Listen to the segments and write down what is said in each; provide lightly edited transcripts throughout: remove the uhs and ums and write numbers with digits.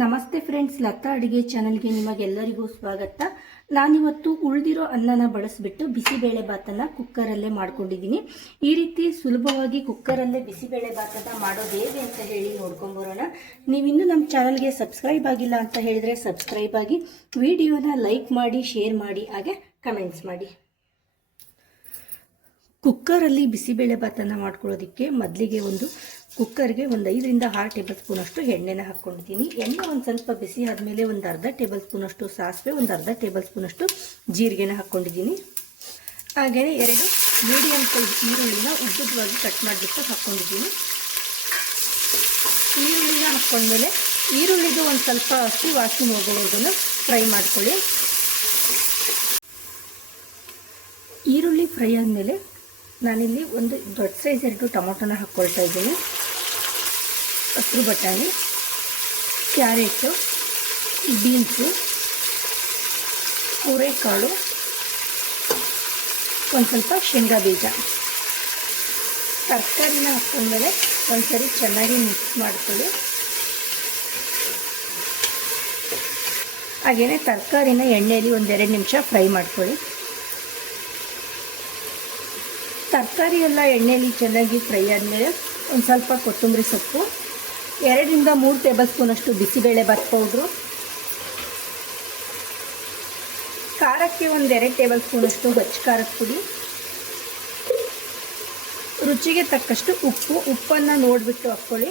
ನಮಸ್ತೆ ಫ್ರೆಂಡ್ಸ್, ಲತಾ ಅಡುಗೆ ಚಾನಲ್ಗೆ ನಿಮಗೆಲ್ಲರಿಗೂ ಸ್ವಾಗತ. ನಾನಿವತ್ತು ಉಳಿದಿರೋ ಅನ್ನನ ಬಳಸಿಬಿಟ್ಟು ಬಿಸಿಬೇಳೆ ಬಾತನ್ನು ಕುಕ್ಕರಲ್ಲೇ ಮಾಡ್ಕೊಂಡಿದ್ದೀನಿ. ಈ ರೀತಿ ಸುಲಭವಾಗಿ ಕುಕ್ಕರಲ್ಲೇ ಬಿಸಿಬೇಳೆ ಬಾತನ್ನು ಮಾಡೋದು ಹೇಗೆ ಅಂತ ಹೇಳಿ ನೋಡ್ಕೊಂಬರೋಣ. ನೀವಿನ್ನೂ ನಮ್ಮ ಚಾನಲ್ಗೆ ಸಬ್ಸ್ಕ್ರೈಬ್ ಆಗಿಲ್ಲ ಅಂತ ಹೇಳಿದರೆ ಸಬ್ಸ್ಕ್ರೈಬ್ ಆಗಿ, ವಿಡಿಯೋನ ಲೈಕ್ ಮಾಡಿ, ಶೇರ್ ಮಾಡಿ, ಹಾಗೆ ಕಮೆಂಟ್ಸ್ ಮಾಡಿ. ಕುಕ್ಕರಲ್ಲಿ ಬಿಸಿಬೇಳೆ ಬಾತನ್ನು ಮಾಡ್ಕೊಳ್ಳೋದಕ್ಕೆ ಮೊದಲಿಗೆ ಕುಕ್ಕರ್ಗೆ 5 ರಿಂದ 6 ಟೇಬಲ್ ಸ್ಪೂನ್ ಅಷ್ಟು ಎಣ್ಣೆನ ಹಾಕ್ಕೊಂಡಿದ್ದೀನಿ. ಎಣ್ಣೆ ಒಂದು ಸ್ವಲ್ಪ ಬಿಸಿ ಆದಮೇಲೆ ಒಂದು ಅರ್ಧ ಟೇಬಲ್ ಸ್ಪೂನ್ ಅಷ್ಟು ಸಾಸಿವೆ, ಒಂದು ಅರ್ಧ ಟೇಬಲ್ ಸ್ಪೂನ್ ಅಷ್ಟು ಜೀರಿಗೆನ ಹಾಕ್ಕೊಂಡಿದ್ದೀನಿ. ಹಾಗೆಯೇ 2 ಮೀಡಿಯಮ್ ಸೈಜ್ ಈರುಳ್ಳಿನ ಉದ್ದವಾಗಿ ಕಟ್ ಮಾಡಿಬಿಟ್ಟು ಹಾಕ್ಕೊಂಡಿದ್ದೀನಿ. ಈರುಳ್ಳಿನ ಹಾಕ್ಕೊಂಡ್ಮೇಲೆ ಈರುಳ್ಳಿದು ಒಂದು ಸ್ವಲ್ಪ ಹಸಿ ವಾಸನೆ ಹೋಗೋವರೆಗೂ ಫ್ರೈ ಮಾಡ್ಕೊಳ್ಳಿ. ಈರುಳ್ಳಿ ಫ್ರೈ ಆದಮೇಲೆ ನಾನಿಲ್ಲಿ ಒಂದು ದೊಡ್ಡ ಸೈಜ್ 2 ಟೊಮೊಟೊನ ಹಾಕ್ಕೊಳ್ತಾ ಇದ್ದೀನಿ. ಹಸಿರು ಬಟಾಣಿ, ಕ್ಯಾರೆಟು, ಬೀನ್ಸು, ಅವರೆಕಾಳು, ಒಂದು ಸ್ವಲ್ಪ ಶೇಂಗಾ ಬೀಜ, ತರಕಾರಿನ ಹಾಕ್ಕೊಂಡ್ಮೇಲೆ ಒಂದ್ಸರಿ ಚೆನ್ನಾಗಿ ಮಿಕ್ಸ್ ಮಾಡ್ಕೊಳ್ಳಿ. ಹಾಗೆಯೇ ತರಕಾರಿನ ಎಣ್ಣೆಯಲ್ಲಿ 1-2 ನಿಮಿಷ ಫ್ರೈ ಮಾಡ್ಕೊಳ್ಳಿ. ತರಕಾರಿ ಎಲ್ಲ ಎಣ್ಣೆಯಲ್ಲಿ ಚೆನ್ನಾಗಿ ಫ್ರೈ ಆದಮೇಲೆ ಒಂದು ಸ್ವಲ್ಪ ಕೊತ್ತಂಬರಿ ಸೊಪ್ಪು, 2 ರಿಂದ 3 ಟೇಬಲ್ ಸ್ಪೂನ್ ಅಷ್ಟು ಬಿಸಿಬೇಳೆ ಬಾತ್ ಪೌಡ್ರು, ಖಾರಕ್ಕೆ 1-2 ಟೇಬಲ್ ಸ್ಪೂನ್ ಅಷ್ಟು ಹಚ್ಚ ಖಾರದ ಪುಡಿ, ರುಚಿಗೆ ತಕ್ಕಷ್ಟು ಉಪ್ಪನ್ನು ನೋಡಿಬಿಟ್ಟು ಹಾಕ್ಕೊಳ್ಳಿ.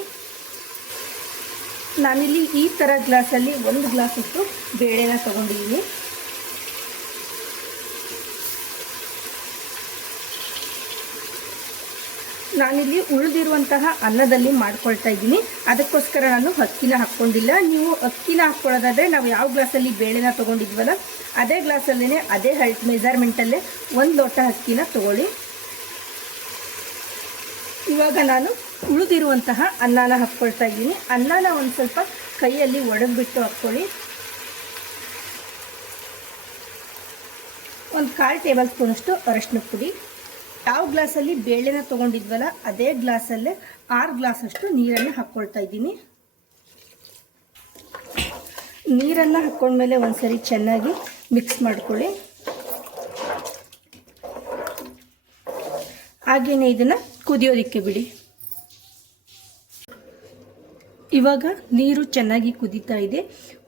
ನಾನಿಲ್ಲಿ ಈ ಥರ ಗ್ಲಾಸಲ್ಲಿ 1 ಗ್ಲಾಸ್ ಅಷ್ಟು ಬೇಳೆನ ತೊಗೊಂಡಿದ್ದೀನಿ. ನಾನಿಲ್ಲಿ ಉಳಿದಿರುವಂತಹ ಅನ್ನದಲ್ಲಿ ಮಾಡ್ಕೊಳ್ತಾ ಇದ್ದೀನಿ. ಅದಕ್ಕೋಸ್ಕರ ನಾನು ಅಕ್ಕಿನ ಹಾಕ್ಕೊಂಡಿಲ್ಲ. ನೀವು ಅಕ್ಕಿನ ಹಾಕ್ಕೊಳ್ಳೋದಾದರೆ ನಾವು ಯಾವ ಗ್ಲಾಸಲ್ಲಿ ಬೇಳೆನ ತೊಗೊಂಡಿದ್ವಲ್ಲ ಅದೇ ಗ್ಲಾಸಲ್ಲೇ, ಅದೇ ಮೆಜರ್ಮೆಂಟಲ್ಲೇ 1 ಲೋಟ ಅಕ್ಕಿನ ತೊಗೊಳ್ಳಿ. ಇವಾಗ ನಾನು ಉಳಿದಿರುವಂತಹ ಅನ್ನನ ಹಾಕ್ಕೊಳ್ತಾ ಇದ್ದೀನಿ. ಅನ್ನನ ಒಂದು ಸ್ವಲ್ಪ ಕೈಯಲ್ಲಿ ಒಡೆದ್ಬಿಟ್ಟು ಹಾಕ್ಕೊಳ್ಳಿ. 1/4 ಟೇಬಲ್ ಸ್ಪೂನ್ ಅಷ್ಟು ಅರಶಿನ ಪುಡಿ. ಯಾವ ಗ್ಲಾಸಲ್ಲಿ ಬೇಳೆನ ತೊಗೊಂಡಿದ್ವಲ್ಲ ಅದೇ ಗ್ಲಾಸಲ್ಲೇ 6 ಗ್ಲಾಸ್ ಅಷ್ಟು ನೀರನ್ನು ಹಾಕ್ಕೊಳ್ತಾ ಇದ್ದೀನಿ. ನೀರನ್ನು ಹಾಕ್ಕೊಂಡ್ಮೇಲೆ ಒಂದ್ಸರಿ ಚೆನ್ನಾಗಿ ಮಿಕ್ಸ್ ಮಾಡ್ಕೊಳ್ಳಿ. ಹಾಗೆಯೇ ಇದನ್ನು ಕುದಿಯೋದಕ್ಕೆ ಬಿಡಿ. ಇವಾಗ ನೀರು ಚೆನ್ನಾಗಿ ಕುದೀತಾ ಇದೆ.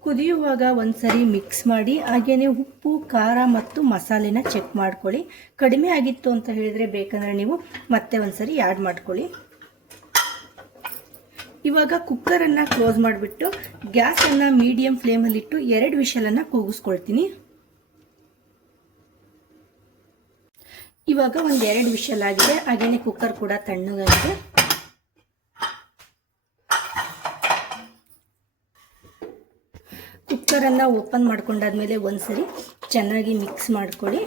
ಕುದಿಯುವಾಗ ಒಂದ್ಸರಿ ಮಿಕ್ಸ್ ಮಾಡಿ, ಹಾಗೆಯೇ ಉಪ್ಪು, ಖಾರ ಮತ್ತು ಮಸಾಲೆನ ಚೆಕ್ ಮಾಡ್ಕೊಳ್ಳಿ. ಕಡಿಮೆ ಆಗಿತ್ತು ಅಂತ ಹೇಳಿದರೆ ಬೇಕಂದರೆ ನೀವು ಮತ್ತೆ ಒಂದ್ಸರಿ ಆ್ಯಡ್ ಮಾಡ್ಕೊಳ್ಳಿ. ಇವಾಗ ಕುಕ್ಕರನ್ನು ಕ್ಲೋಸ್ ಮಾಡಿಬಿಟ್ಟು ಗ್ಯಾಸನ್ನು ಮೀಡಿಯಂ ಫ್ಲೇಮಲ್ಲಿಟ್ಟು 2 ವಿಷಲನ್ನು ಕೂಗಿಸ್ಕೊಳ್ತೀನಿ. ಇವಾಗ 1-2 ವಿಷಲ್ ಆಗಿದೆ. ಹಾಗೆಯೇ ಕುಕ್ಕರ್ ಕೂಡ ತಣ್ಣಗಾಗಿದೆ. ಕುಕ್ಕರನ್ನು ಓಪನ್ ಮಾಡ್ಕೊಂಡಾದ್ಮೇಲೆ ಒಂದ್ಸರಿ ಚೆನ್ನಾಗಿ ಮಿಕ್ಸ್ ಮಾಡ್ಕೊಳ್ಳಿ.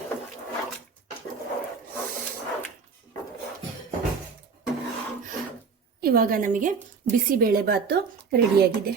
ಇವಾಗ ನಮಗೆ ಬಿಸಿಬೇಳೆ ಬಾತು ರೆಡಿಯಾಗಿದೆ.